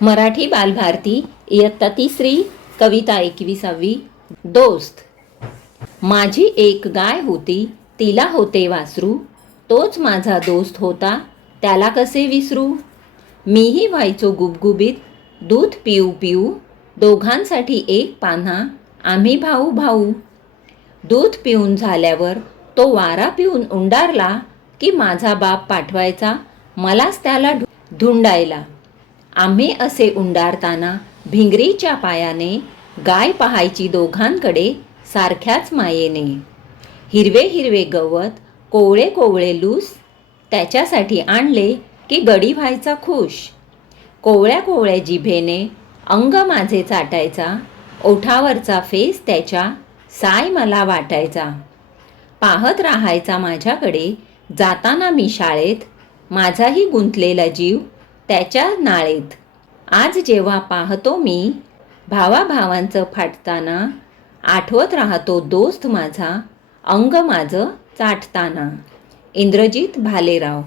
मराठी बालभारती इयत्ता तिसरी कविता एकविसावी दोस्त. माझी एक गाय होती तिला होते वासरू. तोच माझा दोस्त होता त्याला कसे विसरू? मीही व्हायचो गुबगुबीत दूध पिऊ पिऊ दोघांसाठी एक पान्हा आम्ही भाऊ भाऊ. दूध पिऊन झाल्यावर तो वारा पिऊन उंडारला की माझा बाप पाठवायचा मलाच त्याला धुंडायला आम्ही असे उंडारताना भिंगरीच्या पायाने गाय पाहायची दोघांकडे सारख्याच मायेने. हिरवे हिरवे गवत कोवळे कोवळे लूस त्याच्यासाठी आणले की गडी व्हायचा खुश. कोवळ्या कोवळ्या जिभेने अंग माझे चाटायचा ओठावरचा फेस त्याच्या साय मला वाटायचा. पाहत राहायचा माझ्याकडे जाताना मी शाळेत माझाही गुंतलेला जीव त्याच्या नाळेत. आज जेव्हा पाहतो मी भावाभावांचं फाटताना आठवत राहतो दोस्त माझा अंग माझं चाटताना. इंद्रजित भालेराव.